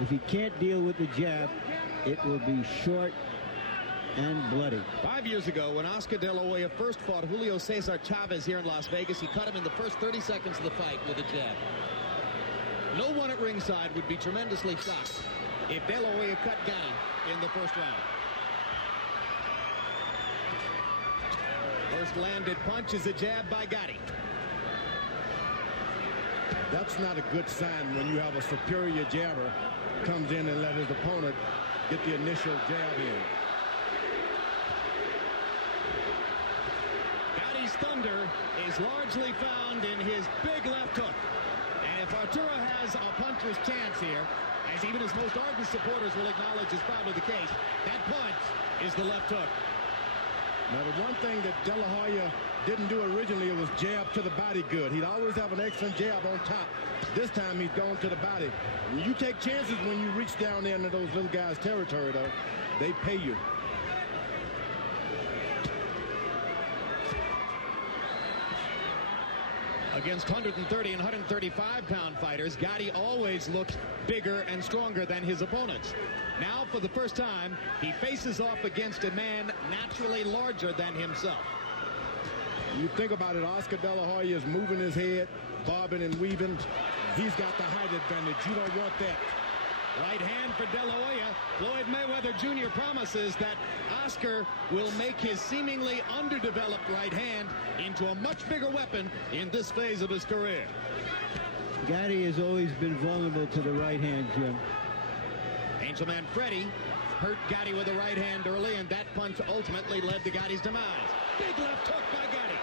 If he can't deal with the jab, it will be short and bloody. 5 years ago, when Oscar De La Hoya first fought Julio Cesar Chavez here in Las Vegas, he cut him in the first 30 seconds of the fight with a jab. No one at ringside would be tremendously shocked if De La Hoya cut Gatti in the first round. First landed punch is a jab by Gatti. That's not a good sign when you have a superior jabber comes in and let his opponent get the initial jab in. Gatti's thunder is largely found in his big left hook. And if Arturo has a puncher's chance here, as even his most ardent supporters will acknowledge is probably the case, that punch is the left hook. Now, the one thing that De La Hoya didn't do originally, it was jab to the body good. He'd always have an excellent jab on top. This time he's going to the body. You take chances when you reach down there into those little guys' territory, though. They pay you. Against 130 and 135-pound fighters, Gatti always looks bigger and stronger than his opponents. Now, for the first time, he faces off against a man naturally larger than himself. You think about it, Oscar De La Hoya is moving his head, bobbing and weaving. He's got the height advantage. You don't want that. Right hand for De La Hoya. Floyd Mayweather Jr. promises that Oscar will make his seemingly underdeveloped right hand into a much bigger weapon in this phase of his career. Gatti has always been vulnerable to the right hand, Jim. Angel Man Freddie hurt Gatti with the right hand early, and that punch ultimately led to Gatti's demise. Big left hook by Gatti.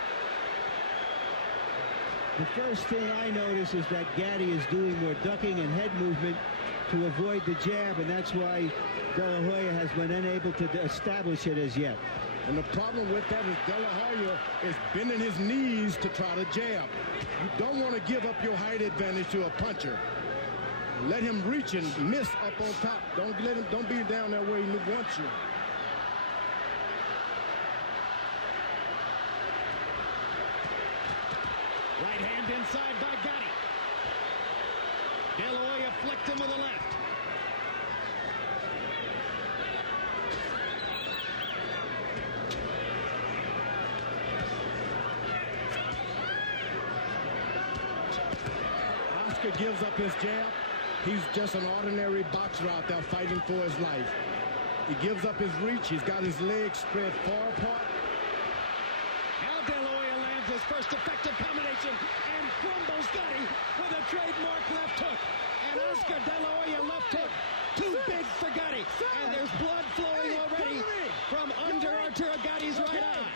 The first thing I notice is that Gatti is doing more ducking and head movement to avoid the jab, and that's why De La Hoya has been unable to establish it as yet. And the problem with that is De La Hoya is bending his knees to try to jab. You don't want to give up your height advantage to a puncher. Let him reach and miss up on top. Don't be down there where he wants you. Right hand inside by Gatti. De La Hoya flicked him with a left. Oscar gives up his jab. He's just an ordinary boxer out there fighting for his life. He gives up his reach. He's got his legs spread far apart. Now De La Hoya lands his first effective combination and crumbles Gatti with a trademark left hook. And Oscar De La Hoya left hook, too big for Gatti. And there's blood flowing already from under Arturo Gatti's right eye.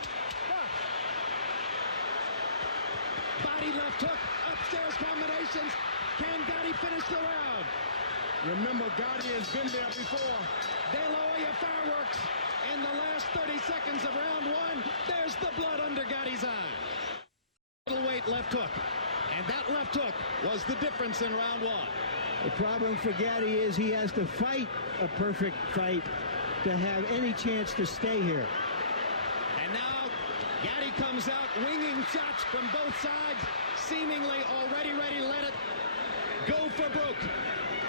Body left hook, upstairs combinations. Can Gatti finish the round? Remember, Gatti has been there before. De La Hoya fireworks in the last 30 seconds of round one. There's the blood under Gatti's eye. Middleweight left hook. And that left hook was the difference in round one. The problem for Gatti is he has to fight a perfect fight to have any chance to stay here. And now Gatti comes out winging shots from both sides, seemingly already ready to let it go for broke.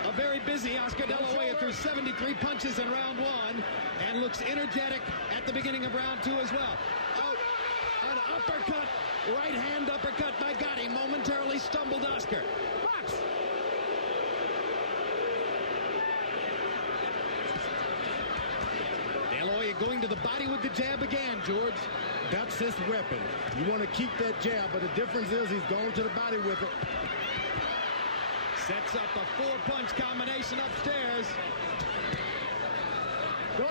A very busy Oscar De La Hoya threw 73 punches in round one and looks energetic at the beginning of round two as well. Oh, an uppercut, right hand uppercut by Gatti momentarily stumbled Oscar. Box. De La Hoya going to the body with the jab again, George. That's his weapon. You want to keep that jab, but the difference is he's going to the body with it. Sets up a four-punch combination upstairs.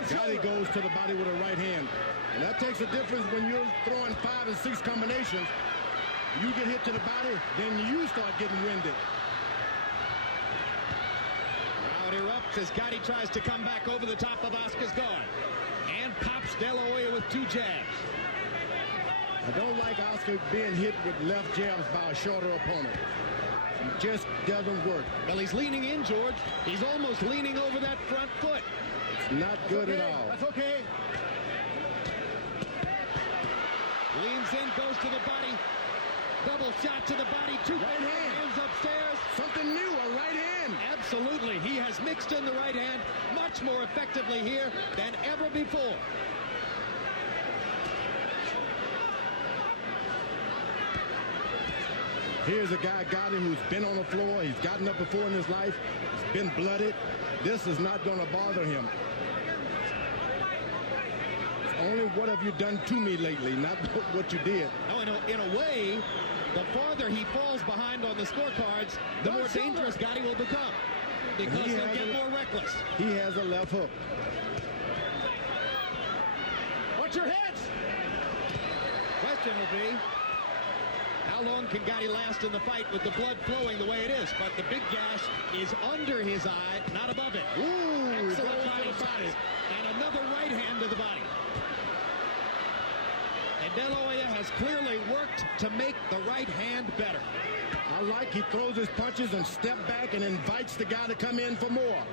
Gatti goes to the body with a right hand. And that takes a difference when you're throwing 5 and 6 combinations. You get hit to the body, then you start getting winded. Crowd erupts as Gatti tries to come back over the top of Oscar's guard. And pops De La Hoya with 2 jabs. I don't like Oscar being hit with left jabs by a shorter opponent. It just doesn't work. Well, he's leaning in, George. He's almost leaning over that front foot. It's not good at all. That's okay. Leans in, goes to the body. Double shot to the body. 2 right hands upstairs. Something new, a right hand. Absolutely. He has mixed in the right hand much more effectively here than ever before. Here's a guy, Gatti, who's been on the floor. He's gotten up before in his life. He's been blooded. This is not going to bother him. It's only what have you done to me lately, not what you did. No, in a way, the farther he falls behind on the scorecards, the more dangerous Gatti will become, because he'll get more reckless. He has a left hook. Watch your heads! Question will be, how long can Gatti last in the fight with the blood flowing the way it is? But the big gash is under his eye, not above it. Ooh, excellent body shot. And another right hand to the body. And De La Hoya has clearly worked to make the right hand better. I like he throws his punches and step back and invites the guy to come in for more.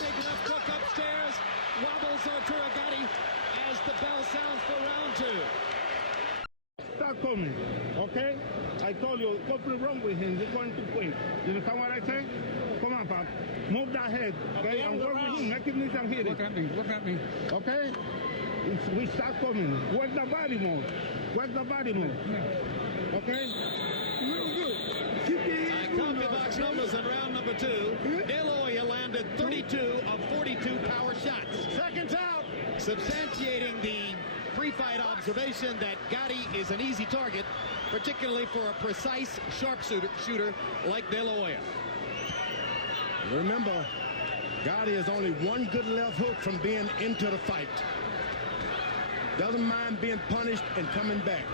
Big left hook upstairs, wobbles Arturo Gatti as the bell sounds for round 2. Stop coming, okay? I told you, go play wrong with him, you're going to win. You understand what I say? Come on, Pop. Move that head, okay? And work with him, make him need some hitting. Look at me. Okay? We start coming. Work the body more. Work the body more. Okay? Real good. Box numbers in round number 2. De La Hoya landed 32 of 42 power shots. Seconds out. Substantiating the pre-fight observation that Gatti is an easy target, particularly for a precise sharpshooter like De La Hoya. Remember, Gatti is only one good left hook from being into the fight. Doesn't mind being punished and coming back.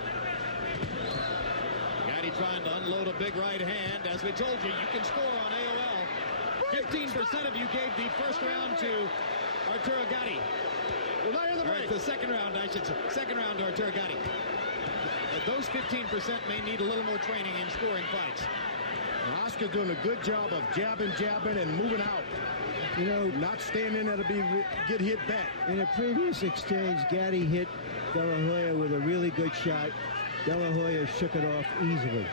Gatti trying to unload a big right hand. As we told you, you can score on AOL. 15% of you gave the first round to Arturo Gatti. Well, not in the break. The second round, I should say. Second round to Arturo Gatti. Those 15% may need a little more training in scoring fights. And Oscar's doing a good job of jabbing, and moving out. You know, not staying in there to get hit back. In a previous exchange, Gatti hit De La Hoya with a really good shot. De La Hoya shook it off easily.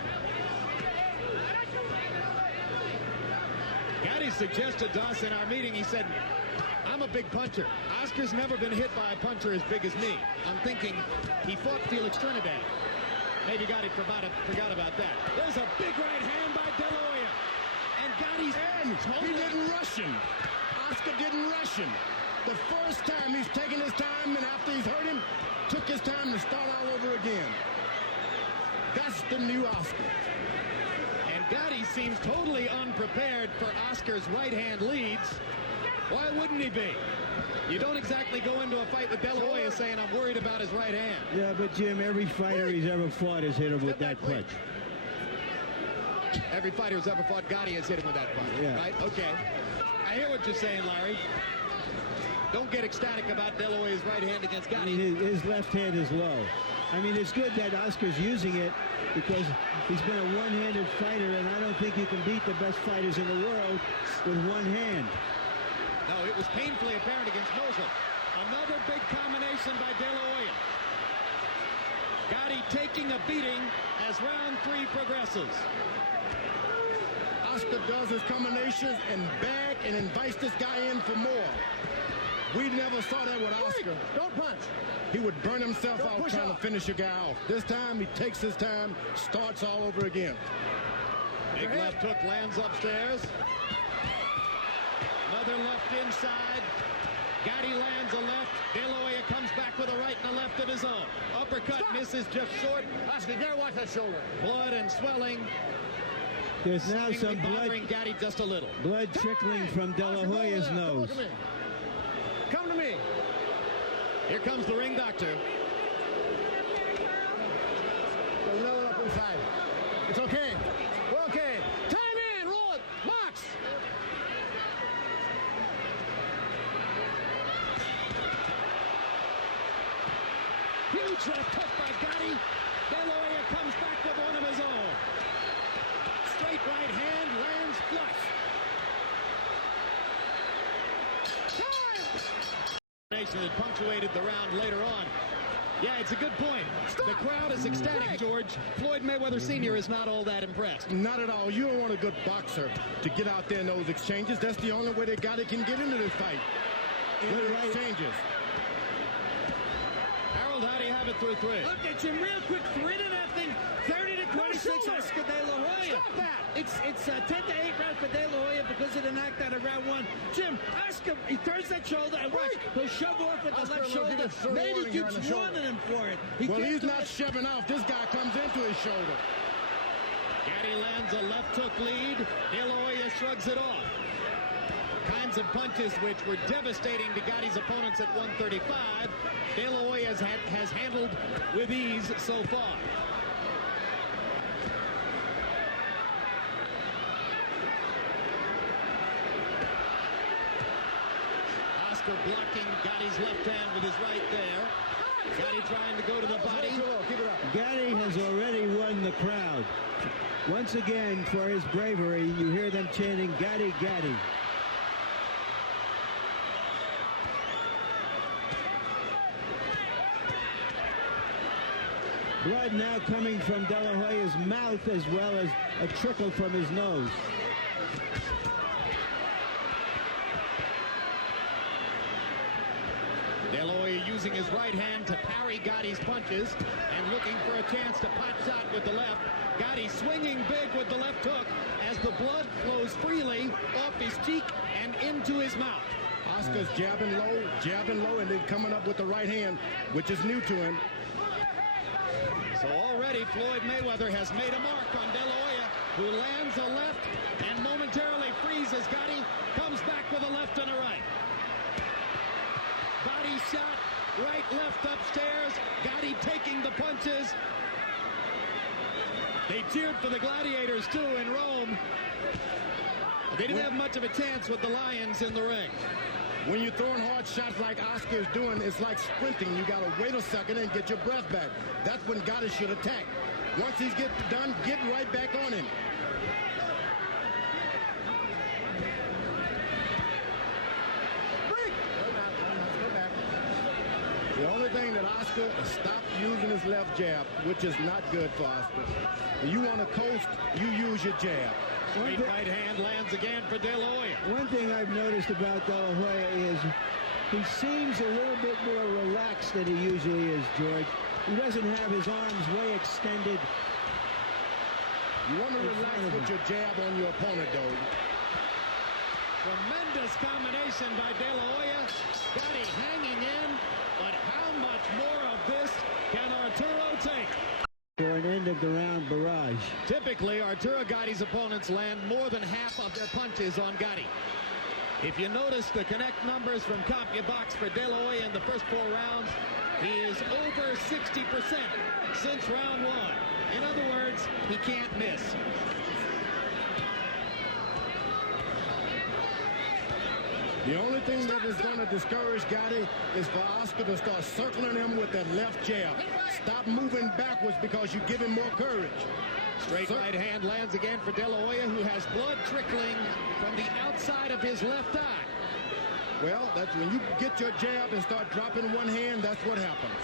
Gatti suggested to us in our meeting, he said, I'm a big puncher. Oscar's never been hit by a puncher as big as me. I'm thinking he fought Felix Trinidad. Maybe Gatti forgot about that. There's a big right hand by De La Hoya. And Gatti's he didn't rush him. Oscar didn't rush him. The first time he's taken his time, and after he's hurt him, took his time to start all over again. That's the new Oscar. And Gatti seems totally unprepared for Oscar's right hand leads. Why wouldn't he be? You don't exactly go into a fight with De La Hoya saying, I'm worried about his right hand. Yeah, but Jim, every fighter he's ever fought has hit him with that punch. Every fighter who's ever fought Gatti has hit him with that punch, right? Okay. I hear what you're saying, Larry. Don't get ecstatic about De La Hoya's right hand against Gatti. I mean, his left hand is low. I mean, it's good that Oscar's using it because he's been a one-handed fighter, and I don't think you can beat the best fighters in the world with one hand. No, it was painfully apparent against Mosley. Another big combination by De La Hoya. Gatti taking a beating as round 3 progresses. Oscar does his combinations and back and invites this guy in for more. We never saw that with Oscar. Don't punch. He would burn himself out trying to finish a guy off. This time, he takes his time, starts all over again. Big left hook lands upstairs. Another left inside. Gatti lands a left. De La Hoya comes back with a right and a left of his own. Uppercut misses just short. Oscar, you gotta watch that shoulder. Blood and swelling. There's now some bothering Gatti just a little. Blood trickling from De La Hoya's nose. Come to me. Here comes the ring doctor. There's no one up inside. It's okay. We're okay. Time in. Roll it. Box. Huge left hook by Gatti. punctuated the round later on. Yeah, it's a good point. The crowd is ecstatic, George. Floyd Mayweather Sr. is not all that impressed. Not at all. You don't want a good boxer to get out there in those exchanges. That's the only way that Gatti can get into this fight. In the exchanges. Harold, how do you have it through 3? Look at Jim, real quick, 3-0, 30-26, Oscar De La Hoya. Stop that! It's 10-8 round for De La Hoya because of the knockdown of round 1. Jim, Oscar, he turns that shoulder and watch, he'll shove off with the left shoulder. Maybe keeps warning him for it. Well, he's not shoving off. This guy comes into his shoulder. Gatti lands a left hook lead. De La Hoya shrugs it off. Kinds of punches which were devastating to Gatti's opponents at 135. De La Hoya has handled with ease so far. Oscar blocking Gatti's left hand with his right there. Gatti trying to go to the body. Gatti has already won the crowd. Once again, for his bravery, you hear them chanting, Gatti, Gatti. Blood now coming from De La Hoya's mouth as well as a trickle from his nose. De La Hoya using his right hand to parry Gatti's punches and looking for a chance to pot shot with the left. Gatti swinging big with the left hook as the blood flows freely off his cheek and into his mouth. Oscar's jabbing low, and then coming up with the right hand, which is new to him. So already Floyd Mayweather has made a mark on De La Hoya, who lands a left and momentarily freezes Gatti, comes back with a left and a right. Body shot, right, left, upstairs. Gatti taking the punches. They cheered for the Gladiators, too, in Rome. They didn't have much of a chance with the Lions in the ring. When you're throwing hard shots like Oscar is doing, it's like sprinting. You got to wait a second and get your breath back. That's when Gatti should attack. Once he's done, get right back on him. The only thing that Oscar stopped using his left jab, which is not good for Oscar. If you want to coast, you use your jab. Straight right hand lands again for De La Hoya. One thing I've noticed about De La Hoya is he seems a little bit more relaxed than he usually is, George. He doesn't have his arms way extended. You want to relax with your jab on your opponent, though. Tremendous combination by De La Hoya. Gatti hanging in, but how much more of this can Arturo take? For an end of the round barrage. Typically, Arturo Gatti's opponents land more than half of their punches on Gatti. If you notice the connect numbers from CompuBox for De La Hoya in the first 4 rounds, he is over 60% since round 1. In other words, he can't miss. The only thing that is going to discourage Gatti is for Oscar to start circling him with that left jab. Stop moving backwards because you give him more courage. Straight right hand lands again for De La Hoya, who has blood trickling from the outside of his left eye. Well, that's when you get your jab and start dropping one hand, that's what happens.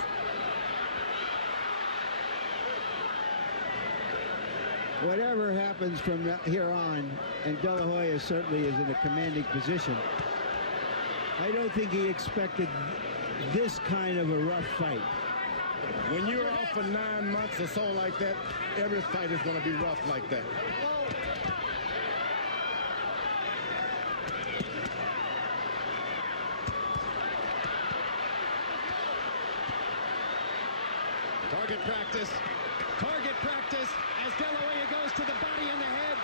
Whatever happens from here on, and De La Hoya certainly is in a commanding position, I don't think he expected this kind of a rough fight. When you're off for 9 months or so like that, every fight is going to be rough like that. Target practice. Target practice as De La Hoya goes to the body and the head.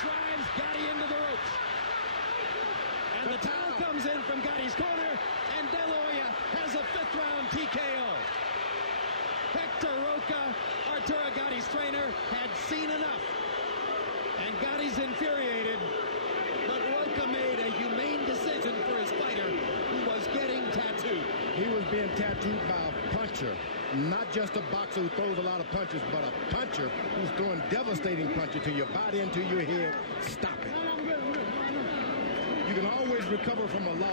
Drives Gatti into the ropes. And the towel comes in from Gatti's corner, and De La Hoya has a 5th round TKO. Hector Roca, Arturo Gatti's trainer, had seen enough. And Gatti's infuriated, but Roca made a humane decision for his fighter, who was getting tattooed. He was being tattooed by a puncher. Not just a boxer who throws a lot of punches, but a puncher who's throwing devastating punches to your body and to your head. Stop it. You can always recover from a loss.